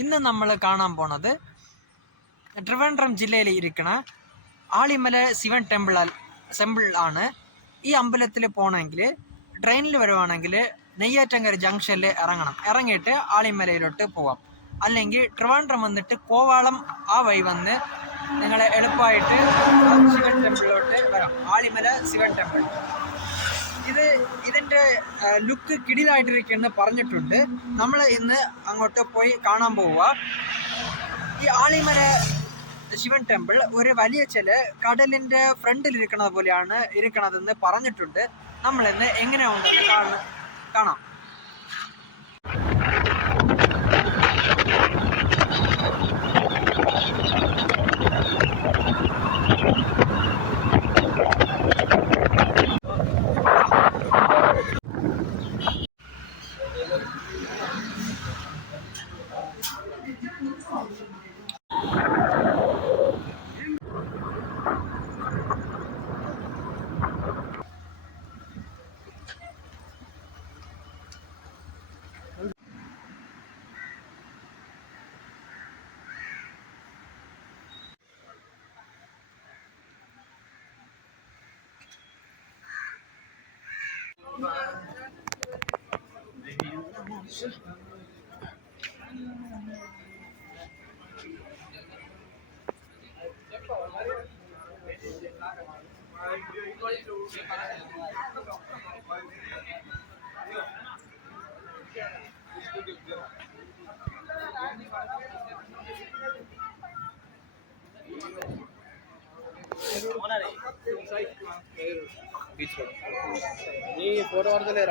ഇന്ന് നമ്മൾ കാണാൻ പോണത് ട്രിവാൻഡ്രം ജില്ലയിൽ ഇരിക്കുന്ന ആളിമല ശിവൻ ടെമ്പിൾ ആണ്. ഈ അമ്പലത്തിൽ പോകണമെങ്കിൽ ട്രെയിനിൽ വരുവാണെങ്കിൽ നെയ്യാറ്റങ്കര ജംഗ്ഷനിൽ ഇറങ്ങണം. ഇറങ്ങിയിട്ട് ആളിമലയിലോട്ട് പോവാം. അല്ലെങ്കിൽ ട്രിവാൻഡ്രം വന്നിട്ട് കോവാളം ആ വഴി വന്ന് നിങ്ങൾ എളുപ്പമായിട്ട് ശിവൻ ടെമ്പിളിലോട്ട് വരാം. ആളിമല ശിവൻ ടെമ്പിൾ ഇതിൻ്റെ ലുക്ക് കിടിലായിട്ടിരിക്കുമെന്ന് പറഞ്ഞിട്ടുണ്ട്. നമ്മൾ ഇന്ന് അങ്ങോട്ട് പോയി കാണാൻ പോവുക. ഈ ആളിമല ശിവൻ ടെമ്പിൾ ഒരു വലിയ കടലിൻ്റെ ഫ്രണ്ടിൽ ഇരിക്കുന്നത് പോലെയാണ് ഇരിക്കണതെന്ന് പറഞ്ഞിട്ടുണ്ട്. നമ്മളിന്ന് എങ്ങനെയുണ്ടെന്ന് കാണാം. നീ ഫോട്ടോ കൊടുത്തല്ലേ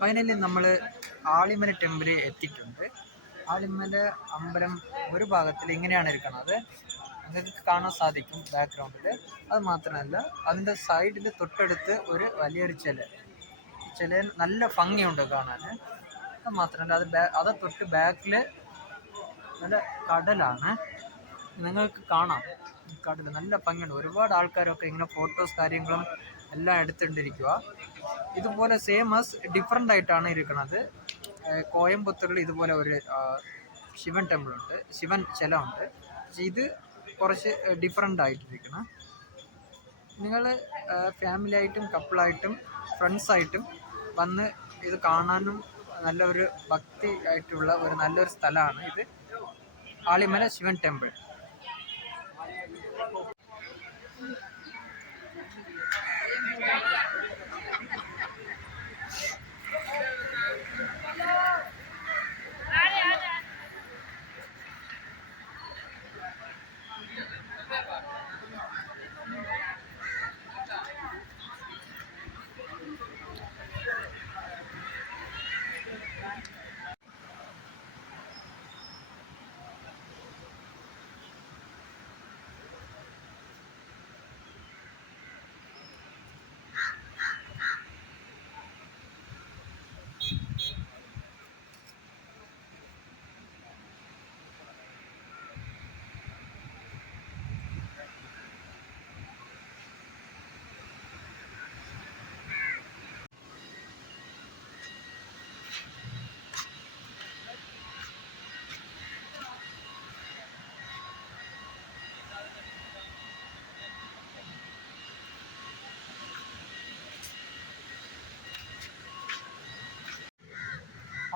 ഫൈനലി നമ്മൾ ആളിമല ടെമ്പിളിൽ എത്തിയിട്ടുണ്ട്. ആളിമല അമ്പലം ഒരു ഭാഗത്തിൽ ഇങ്ങനെയാണ് ഇരിക്കുന്നത്. നിങ്ങൾക്ക് കാണാൻ സാധിക്കും ബാക്ക്ഗ്രൗണ്ടിൽ. അത് മാത്രമല്ല അതിൻ്റെ സൈഡിൽ തൊട്ടടുത്ത് ഒരു വലിയൊരു ചില നല്ല ഭംഗിയുണ്ട് കാണാൻ. അത് മാത്രമല്ല അത് തൊട്ട് ബാക്കിൽ നല്ല കടലാണ്. നിങ്ങൾക്ക് കാണാം കടൽ നല്ല ഭംഗിയുണ്ട്. ഒരുപാട് ആൾക്കാരൊക്കെ ഇങ്ങനെ ഫോട്ടോസ് കാര്യങ്ങളും എല്ലാം എടുത്തുകൊണ്ടിരിക്കുക. ഇതുപോലെ ഡിഫറെൻ്റ് ആയിട്ടാണ് ഇരിക്കുന്നത്. കോയമ്പത്തൂരിൽ ഇതുപോലെ ഒരു ശിവൻ ടെമ്പിളുണ്ട്, ശിവൻ ചിലമുണ്ട്. പക്ഷെ ഇത് കുറച്ച് ഡിഫറെൻ്റ് ആയിട്ടിരിക്കണം. നിങ്ങൾ ഫാമിലി ആയിട്ടും കപ്പിളായിട്ടും ഫ്രണ്ട്സായിട്ടും വന്ന് ഇത് കാണാനും നല്ലൊരു ഭക്തി ആയിട്ടുള്ള നല്ലൊരു സ്ഥലമാണ് ഇത്, ആളിമല ശിവൻ ടെമ്പിൾ.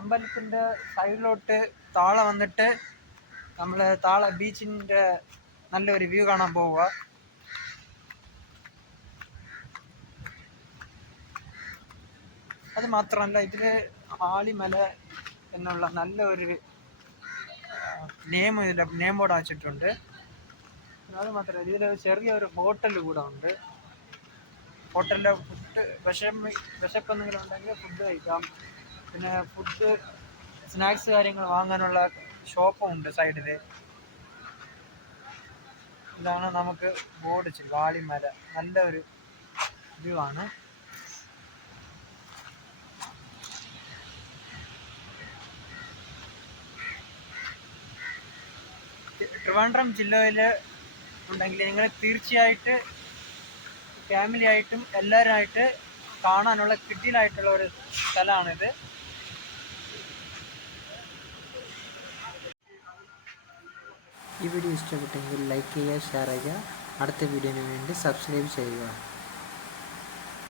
അമ്പലത്തിൻ്റെ സൈഡിലോട്ട് താഴെ വന്നിട്ട് നമ്മൾ താഴെ ബീച്ചിൻ്റെ നല്ലൊരു വ്യൂ കാണാൻ പോവുക. അത് മാത്രമല്ല ഇതിൽ ആളിമല എന്നുള്ള നല്ലൊരു ഇതിൻ്റെ നെയിം ബോർഡ് വെച്ചിട്ടുണ്ട്. അത് മാത്രമല്ല ഇതിൽ ചെറിയൊരു ഹോട്ടൽ കൂടെ ഉണ്ട്. ഹോട്ടലിലെ ഫുഡ് വിശപ്പെന്തെങ്കിലും ഉണ്ടെങ്കിൽ ഫുഡ് കഴിക്കാം. പിന്നെ ഫുഡ് സ്നാക്സ് കാര്യങ്ങൾ വാങ്ങാനുള്ള ഷോപ്പും ഉണ്ട് സൈഡിൽ. ഇതാണ് നമുക്ക് ബോർഡ് വാളിമല. നല്ല ഒരു വ്യൂ ആണ്. ട്രിവാൻഡ്രം ജില്ലയിൽ ഉണ്ടെങ്കിൽ നിങ്ങൾ തീർച്ചയായിട്ട് ഫാമിലി ആയിട്ടും എല്ലാവരുമായിട്ട് കാണാനുള്ള കിഡിലായിട്ടുള്ള ഒരു സ്ഥലമാണിത്. ഈ വീഡിയോ ഇഷ്ടപ്പെട്ടെങ്കിൽ ലൈക്ക് ചെയ്യുക, ഷെയർ ചെയ്യുക. അടുത്ത വീഡിയോന് വേണ്ടി സബ്സ്ക്രൈബ് ചെയ്യുക.